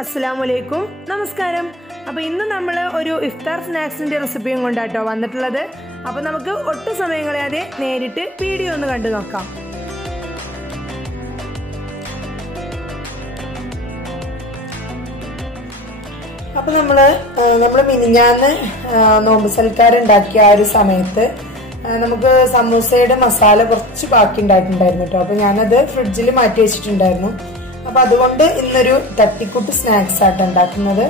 അസ്സലാമലൈക്കും, നമസ്കാരം. അപ്പോൾ ഇന്ന് നമ്മൾ ഒരു ഇഫ്താർ സ്നാക്സിൻ്റെ റെസിപ്പിയും കൊണ്ടാട്ടോ വന്നിട്ടുള്ളത്. അപ്പോൾ നമുക്ക് ഒട്ടും സമയം കളയാതെ നേരിട്ട് വീഡിയോ ഒന്ന് കണ്ടു നോക്കാം. അപ്പോൾ നമ്മൾ മിനിഞ്ഞാന്ന് നോമ്പ് സൽക്കാരുണ്ടാക്കിയ ആ ഒരു സമയത്ത് നമുക്ക് സമൂസയുടെ മസാല കുറച്ച് ബാക്കി ഉണ്ടായിട്ടുണ്ടായിരുന്നു കേട്ടോ. അപ്പോൾ ഞാനത് ഫ്രിഡ്ജിൽ മാറ്റി വെച്ചിട്ടുണ്ടായിരുന്നു. അപ്പൊ അതുകൊണ്ട് ഇന്നൊരു തട്ടിക്കൂട്ട് സ്നാക്സ് ആയിട്ട് ഉണ്ടാക്കുന്നത്.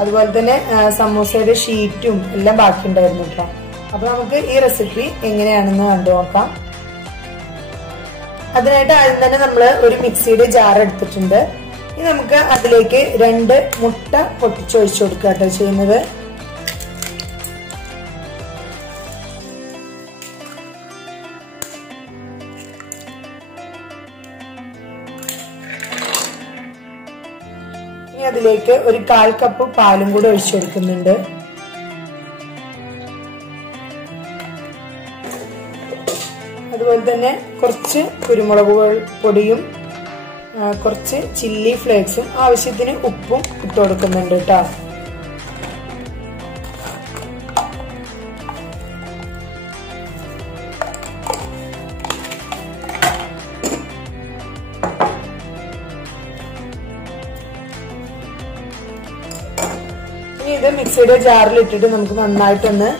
അതുപോലെ തന്നെ സമൂസയുടെ ഷീറ്റും എല്ലാം ബാക്കി ഉണ്ടായിരുന്നു കേട്ടോ. അപ്പൊ നമുക്ക് ഈ റെസിപ്പി എങ്ങനെയാണെന്ന് കണ്ടു നോക്കാം. അതിനായിട്ട് ആദ്യം തന്നെ നമ്മൾ ഒരു മിക്സിയുടെ ജാർ എടുത്തിട്ടുണ്ട്. ഇനി നമുക്ക് അതിലേക്ക് 2 മുട്ട പൊട്ടിച്ചൊഴിച്ചു കൊടുക്കുക കേട്ടോ ചെയ്യുന്നത്. ഇനി അതിലേക്ക് ഒരു 1/4 കപ്പ് പാലും കൂടെ ഒഴിച്ചു കൊടുക്കുന്നുണ്ട്. അതുപോലെ തന്നെ കുറച്ച് കുരുമുളക് പൊടിയും കുറച്ച് ചില്ലി ഫ്ലേക്സും ആവശ്യത്തിന് ഉപ്പും ഇട്ട് കൊടുക്കുന്നുണ്ട് കേട്ടോ. ഇനി ഇത് മിക്സിയുടെ ജാറിൽ ഇട്ടിട്ട് നമുക്ക് നന്നായിട്ടൊന്ന്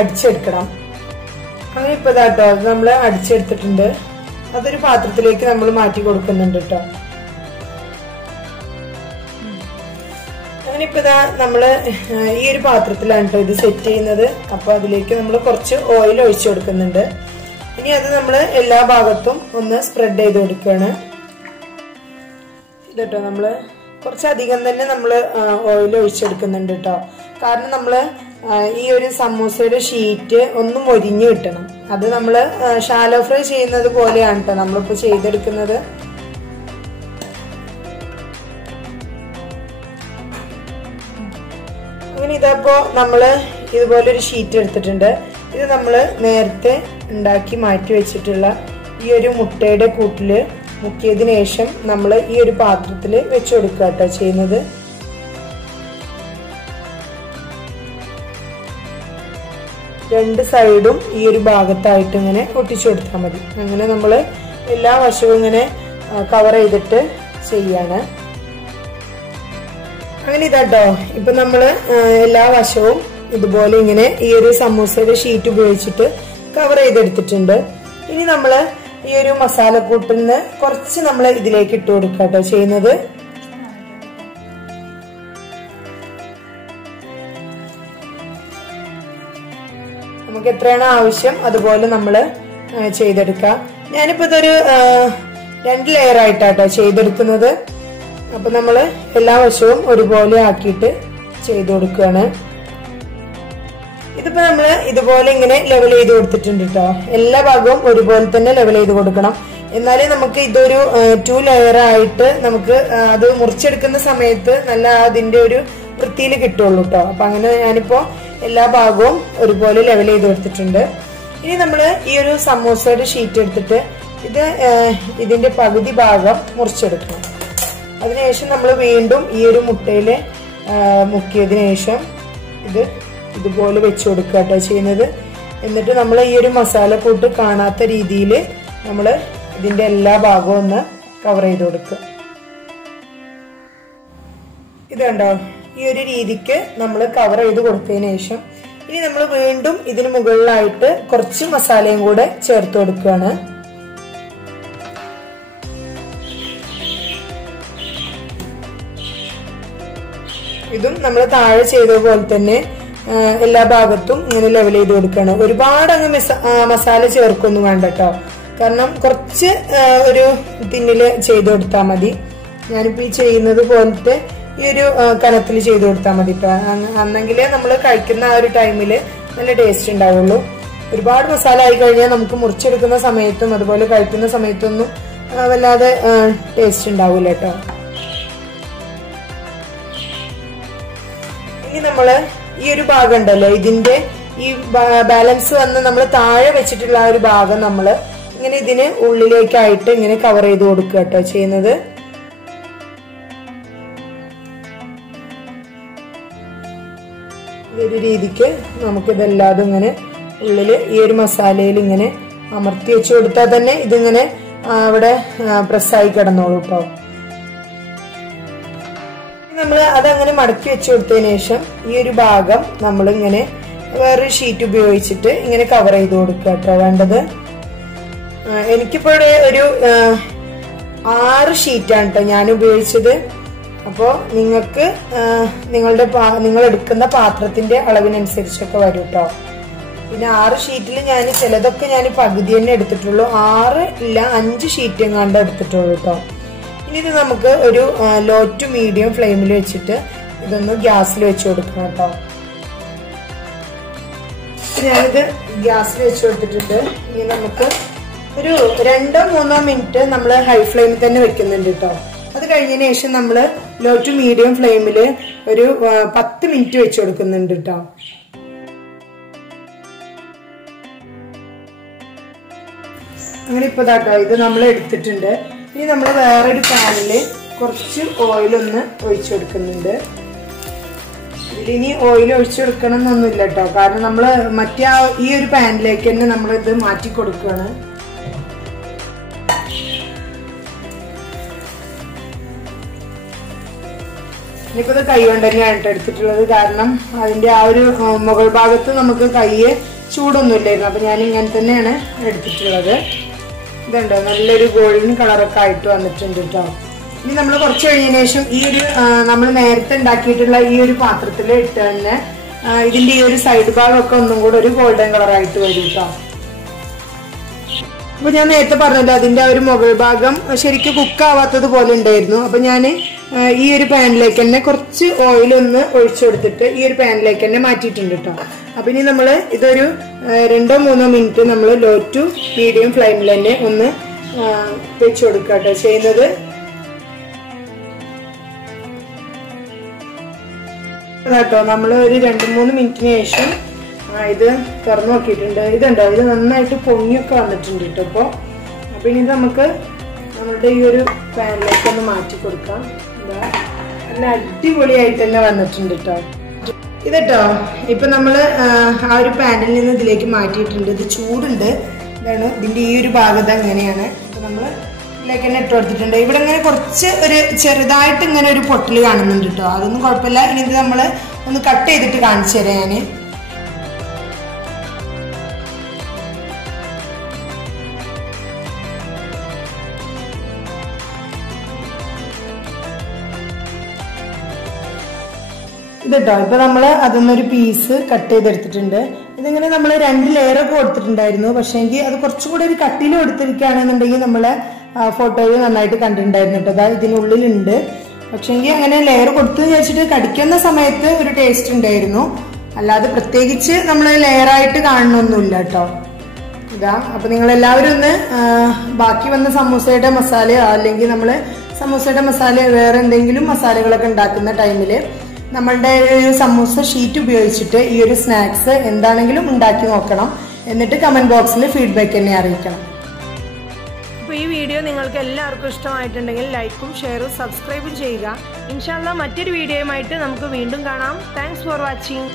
അടിച്ചെടുക്കണം. അങ്ങനെ ഇപ്പൊ ഇതാട്ടോ അത് നമ്മൾ അടിച്ചെടുത്തിട്ടുണ്ട്. അതൊരു പാത്രത്തിലേക്ക് നമ്മൾ മാറ്റി കൊടുക്കുന്നുണ്ട് കേട്ടോ. അങ്ങനെ ഇപ്പൊ ഇതാ നമ്മള് ഈ ഒരു പാത്രത്തിലാണ് കേട്ടോ ഇത് സെറ്റ് ചെയ്യുന്നത്. അപ്പൊ അതിലേക്ക് നമ്മൾ കുറച്ച് ഓയിൽ ഒഴിച്ചു കൊടുക്കുന്നുണ്ട്. ഇനി അത് നമ്മൾ എല്ലാ ഭാഗത്തും ഒന്ന് സ്പ്രെഡ് ചെയ്ത് കൊടുക്കുകയാണ്. ഇതട്ടോ നമ്മള് കുറച്ചധികം തന്നെ നമ്മൾ ഓയിൽ ഒഴിച്ചെടുക്കുന്നുണ്ട് കേട്ടോ. കാരണം നമ്മള് ഈ ഒരു സമൂസയുടെ ഷീറ്റ് ഒന്ന് മൊരിഞ്ഞു കിട്ടണം. അത് നമ്മൾ ഷാലോ ഫ്രൈ ചെയ്യുന്നത് പോലെയാണ് കേട്ടോ നമ്മളിപ്പോ ചെയ്തെടുക്കുന്നത്. അങ്ങനെ ഇതപ്പോ നമ്മള് ഇതുപോലൊരു ഷീറ്റ് എടുത്തിട്ടുണ്ട്. ഇത് നമ്മള് നേരത്തെ ഉണ്ടാക്കി മാറ്റി വെച്ചിട്ടുള്ള ഈ ഒരു മുട്ടയുടെ കൂട്ടില് മുക്കിയതിനു ശേഷം നമ്മൾ ഈ ഒരു പാത്രത്തിൽ വെച്ചു കൊടുക്കുക കേട്ടോ ചെയ്യുന്നത്. രണ്ട് സൈഡും ഈ ഒരു ഭാഗത്തായിട്ട് ഇങ്ങനെ ഒട്ടിച്ചു കൊടുത്താൽ മതി. അങ്ങനെ നമ്മൾ എല്ലാ വശവും ഇങ്ങനെ കവർ ചെയ്തിട്ട് ചെയ്യാണ്. അങ്ങനെ ഇതാട്ടോ ഇപ്പൊ നമ്മള് എല്ലാ വശവും ഇതുപോലെ ഇങ്ങനെ ഈ ഒരു സമൂസയുടെ ഷീറ്റ് ഉപയോഗിച്ചിട്ട് കവർ ചെയ്തെടുത്തിട്ടുണ്ട്. ഇനി നമ്മള് ഈ ഒരു മസാലക്കൂട്ടിൽ നിന്ന് കുറച്ച് നമ്മൾ ഇതിലേക്ക് ഇട്ട് കൊടുക്കുക കേട്ടോ ചെയ്യുന്നത്. നമുക്ക് എത്രയാണ് ആവശ്യം അതുപോലെ നമ്മള് ചെയ്തെടുക്കാം. ഞാനിപ്പോ ഇതൊരു 2 ലെയർ ആയിട്ടാട്ടോ ചെയ്തെടുക്കുന്നത്. അപ്പൊ നമ്മള് എല്ലാ വശവും ഒരുപോലെ ആക്കിയിട്ട് ചെയ്തു കൊടുക്കുകയാണ്. ഇതിപ്പോ നമ്മള് ഇതുപോലെ ഇങ്ങനെ ലെവൽ ചെയ്ത് കൊടുത്തിട്ടുണ്ട് കേട്ടോ. എല്ലാ ഭാഗവും ഒരുപോലെ തന്നെ ലെവൽ ചെയ്ത് കൊടുക്കണം. എന്നാലേ നമുക്ക് ഇതൊരു 2 ലെയർ ആയിട്ട് നമുക്ക് അത് മുറിച്ചെടുക്കുന്ന സമയത്ത് നല്ല അതിന്റെ ഒരു വൃത്തിയിൽ കിട്ടുള്ളൂ കേട്ടോ. അപ്പൊ അങ്ങനെ ഞാനിപ്പോ എല്ലാ ഭാഗവും ഒരുപോലെ ലെവൽ ചെയ്ത് കൊടുത്തിട്ടുണ്ട്. ഇനി നമ്മള് ഈ ഒരു സമൂസയുടെ ഷീറ്റ് എടുത്തിട്ട് ഇതിന്റെ പകുതി ഭാഗം മുറിച്ചെടുക്കണം. അതിനുശേഷം നമ്മൾ വീണ്ടും ഈ ഒരു മുട്ടയില് മുക്കിയതിനു ശേഷം ഇതുപോലെ വെച്ചു കൊടുക്കുക കേട്ടോ ചെയ്യുന്നത്. എന്നിട്ട് നമ്മൾ ഈ ഒരു മസാലക്കൂട്ട് കാണാത്ത രീതിയിൽ നമ്മൾ ഇതിന്റെ എല്ലാ ഭാഗവും ഒന്ന് കവർ ചെയ്ത് കൊടുക്കുക. ഇത് കണ്ടോ ഈ ഒരു രീതിക്ക് നമ്മൾ കവർ ചെയ്ത് കൊടുത്തതിന് ശേഷം ഇനി നമ്മൾ വീണ്ടും ഇതിന് മുകളിലായിട്ട് കുറച്ച് മസാലയും കൂടെ ചേർത്ത് കൊടുക്കുകയാണ്. ഇതും നമ്മൾ താഴെ ചെയ്തതുപോലെ തന്നെ എല്ലാ ഭാഗത്തും ഇങ്ങനെ ലെവൽ ചെയ്ത് കൊടുക്കുകയാണ്. ഒരുപാട് അങ്ങ് മസാല ചേർക്കൊന്നും വേണ്ട കേട്ടോ. കാരണം കുറച്ച് ഒരു തിന്നില് ചെയ്ത് കൊടുത്താൽ മതി. ഞാനിപ്പോ ഈ ചെയ്യുന്നത് പോലത്തെ ഈ ഒരു കനത്തിൽ ചെയ്ത് കൊടുത്താൽ മതി കേട്ടോ. അന്നെങ്കിലേ നമ്മൾ കഴിക്കുന്ന ആ ഒരു ടൈമില് നല്ല ടേസ്റ്റ് ഉണ്ടാവുള്ളൂ. ഒരുപാട് മസാല ആയി കഴിഞ്ഞാൽ നമുക്ക് മുറിച്ചെടുക്കുന്ന സമയത്തും അതുപോലെ കഴിക്കുന്ന സമയത്തൊന്നും വല്ലാതെ ടേസ്റ്റ് ഉണ്ടാവില്ല കേട്ടോ. ഇനി നമ്മള് ഈ ഒരു ഭാഗം ഉണ്ടല്ലോ ഇതിന്റെ ഈ ബാലൻസ് വന്ന് നമ്മൾ താഴെ വെച്ചിട്ടുള്ള ആ ഒരു ഭാഗം നമ്മള് ഇങ്ങനെ ഇതിന് ഉള്ളിലേക്കായിട്ട് ഇങ്ങനെ കവർ ചെയ്ത് കൊടുക്കുക കേട്ടോ ചെയ്യുന്നത്. ഈ ഒരു രീതിക്ക് നമുക്കിതെല്ലാതും ഇങ്ങനെ ഉള്ളിൽ ഈ ഒരു മസാലയിൽ ഇങ്ങനെ അമർത്തി വെച്ച് കൊടുത്താൽ തന്നെ ഇതിങ്ങനെ അവിടെ പ്രസ്സായി കിടന്നോളൂ കേട്ടോ. നമ്മൾ അതങ്ങനെ മടക്കി വെച്ച് കൊടുത്തതിന് ശേഷം ഈ ഒരു ഭാഗം നമ്മളിങ്ങനെ വേറൊരു ഷീറ്റ് ഉപയോഗിച്ചിട്ട് ഇങ്ങനെ കവർ ചെയ്ത് കൊടുക്കുക കേട്ടോ വേണ്ടത്. എനിക്കിപ്പോ ഇവിടെ ഒരു 6 ഷീറ്റാണ് കേട്ടോ ഞാൻ ഉപയോഗിച്ചത്. അപ്പോൾ നിങ്ങൾക്ക് നിങ്ങൾ എടുക്കുന്ന പാത്രത്തിന്റെ അളവിനനുസരിച്ചൊക്കെ വരും കേട്ടോ. പിന്നെ 6 ഷീറ്റിൽ ഞാൻ ചിലതൊക്കെ ഞാൻ പകുതി തന്നെ എടുത്തിട്ടുള്ളൂ, 6 ഇല്ല 5 ഷീറ്റ് എങ്ങാണ്ട് എടുത്തിട്ടുള്ളൂ കേട്ടോ. ഇനി ഇത് നമുക്ക് ഒരു ലോ ടു മീഡിയം ഫ്ലെയിമിൽ വെച്ചിട്ട് ഇതൊന്ന് ഗ്യാസിൽ വെച്ച് കൊടുക്കണം കേട്ടോ. ഞാനിത് ഗ്യാസിൽ വെച്ച് കൊടുത്തിട്ടുണ്ട്. ഇനി നമുക്ക് ഒരു 2-3 മിനിറ്റ് നമ്മൾ ഹൈ ഫ്ലെയിമിൽ തന്നെ വെക്കുന്നുണ്ട് കേട്ടോ. അത് കഴിഞ്ഞതിന് ശേഷം നമ്മൾ ലോ ടു മീഡിയം ഫ്ലെയിമിൽ ഒരു 10 മിനിറ്റ് വെച്ച് കൊടുക്കുന്നുണ്ട് കേട്ടോ. അങ്ങനെ ഇപ്പൊ ഇതാട്ടോ ഇത് നമ്മൾ എടുത്തിട്ടുണ്ട്. ഇനി നമ്മൾ വേറൊരു പാനിൽ കുറച്ച് ഓയിലൊന്ന് ഒഴിച്ചു കൊടുക്കുന്നുണ്ട്. ഇതിലിനി ഓയിൽ ഒഴിച്ചു കൊടുക്കണം എന്നൊന്നുമില്ല കേട്ടോ, കാരണം നമ്മൾ മറ്റേ ഈ ഒരു പാനിലേക്ക് തന്നെ നമ്മൾ ഇത് മാറ്റി കൊടുക്കുകയാണ്. ഇനിയിപ്പോ ഇത് കൈ കൊണ്ട് തന്നെയാണ് എടുത്തിട്ടുള്ളത്, കാരണം അതിന്റെ ആ ഒരു മുകൾ ഭാഗത്ത് നമുക്ക് കൈയ്യെ ചൂടൊന്നും ഇല്ലായിരുന്നു. അപ്പൊ ഞാൻ ഇങ്ങനെ തന്നെയാണ് എടുത്തിട്ടുള്ളത്. ഇതുണ്ടോ നല്ലൊരു ഗോൾഡൻ കളറൊക്കെ ആയിട്ട് വന്നിട്ടുണ്ട് കേട്ടോ. ഇനി നമ്മൾ കുറച്ച് കഴിഞ്ഞതിന് ശേഷം ഈ ഒരു നമ്മൾ നേരത്തെ ഉണ്ടാക്കിയിട്ടുള്ള ഈ ഒരു പാത്രത്തിൽ ഇട്ട് തന്നെ ഇതിന്റെ ഈ ഒരു സൈഡ് ഭാഗമൊക്കെ ഒന്നും കൂടെ ഒരു ഗോൾഡൻ കളറായിട്ട് വരും കേട്ടോ. അപ്പൊ ഞാൻ നേരത്തെ പറഞ്ഞല്ലോ അതിന്റെ ആ ഒരു മുകൾ ഭാഗം ശരിക്കും കുക്കാവാത്തത് പോലെ ഉണ്ടായിരുന്നു. അപ്പൊ ഞാൻ ഈ ഒരു പാനിലേക്ക് തന്നെ കുറച്ച് ഓയിലൊന്ന് ഒഴിച്ചു കൊടുത്തിട്ട് ഈ ഒരു പാനിലേക്ക് തന്നെ മാറ്റിയിട്ടുണ്ട് കേട്ടോ. അപ്പൊ ഇനി നമ്മള് ഇതൊരു 2-3 മിനിറ്റ് നമ്മൾ ലോ ടു മീഡിയം ഫ്ലെയിമിൽ തന്നെ ഒന്ന് വെച്ചു കൊടുക്കുക കേട്ടോ ചെയ്യുന്നത്. കേട്ടോ നമ്മൾ ഒരു 2-3 മിനിറ്റിന് ശേഷം ഇത് തുറന്നു നോക്കിയിട്ടുണ്ട്. ഇതുണ്ടോ ഇത് നന്നായിട്ട് പൊങ്ങിയൊക്കെ വന്നിട്ടുണ്ട് കേട്ടോ. അപ്പൊ ഇനി നമുക്ക് നമ്മളുടെ ഈ ഒരു പാനിലേക്ക് ഒന്ന് മാറ്റി കൊടുക്കാം. നല്ല അടിപൊളിയായിട്ട് തന്നെ വന്നിട്ടുണ്ട് കേട്ടോ. ഇതട്ടോ ഇപ്പൊ നമ്മള് ആ ഒരു പാനിൽ നിന്ന് ഇതിലേക്ക് മാറ്റിയിട്ടുണ്ട്. ഇത് ചൂടുണ്ട്. ഇതാണ് ഇതിന്റെ ഈ ഒരു ഭാഗത്ത് അങ്ങനെയാണ്. അപ്പൊ നമ്മള് ഇതിലേക്ക് തന്നെ ഇട്ട് കൊടുത്തിട്ടുണ്ട്. ഇവിടെ ഇങ്ങനെ കുറച്ച് ഒരു ചെറുതായിട്ട് ഇങ്ങനെ ഒരു പൊട്ടല് കാണുന്നുണ്ട് കേട്ടോ. അതൊന്നും കുഴപ്പമില്ല. ഇനി ഇത് നമ്മള് ഒന്ന് കട്ട് ചെയ്തിട്ട് കാണിച്ചു തരാം ഞാന്. ഇതട്ടോ ഇപ്പൊ നമ്മള് അതൊന്നൊരു പീസ് കട്ട് ചെയ്തെടുത്തിട്ടുണ്ട്. ഇതിങ്ങനെ നമ്മൾ 2 ലെയറൊക്കെ കൊടുത്തിട്ടുണ്ടായിരുന്നു. പക്ഷെ എങ്കിൽ അത് കുറച്ചുകൂടെ ഒരു കട്ടിയിൽ കൊടുത്തിരിക്കുകയാണെന്നുണ്ടെങ്കിൽ നമ്മള് ഫോട്ടോയിൽ നന്നായിട്ട് കണ്ടിട്ടുണ്ടായിരുന്നു കേട്ടോ. അതായത് ഇതിനുള്ളിലുണ്ട്. പക്ഷെ എങ്കിൽ അങ്ങനെ ലെയർ കൊടുത്തു വെച്ചിട്ട് കടിക്കുന്ന സമയത്ത് ഒരു ടേസ്റ്റ് ഉണ്ടായിരുന്നു. അല്ലാതെ പ്രത്യേകിച്ച് നമ്മൾ ലെയറായിട്ട് കാണണമൊന്നുമില്ല കേട്ടോ. ഇതാ അപ്പൊ നിങ്ങൾ എല്ലാവരും ഒന്ന് ബാക്കി വന്ന സമൂസയുടെ മസാലയോ അല്ലെങ്കിൽ നമ്മള് സമൂസയുടെ മസാല വേറെ എന്തെങ്കിലും മസാലകളൊക്കെ ഉണ്ടാക്കുന്ന ടൈമില് നമ്മളുടെ സമൂസ ഷീറ്റ് ഉപയോഗിച്ചിട്ട് ഈ ഒരു സ്നാക്സ് എന്താണെങ്കിലും ഉണ്ടാക്കി നോക്കണം. എന്നിട്ട് കമന്റ് ബോക്സിൽ ഫീഡ്ബാക്ക് എന്നെ അറിയിക്കണം. അപ്പോൾ ഈ വീഡിയോ നിങ്ങൾക്ക് എല്ലാവർക്കും ഇഷ്ടമായിട്ടുണ്ടെങ്കിൽ ലൈക്കും ഷെയറും സബ്സ്ക്രൈബും ചെയ്യുക. ഇൻഷാല്ലാ മറ്റൊരു വീഡിയോയുമായിട്ട് നമുക്ക് വീണ്ടും കാണാം. Thanks for watching.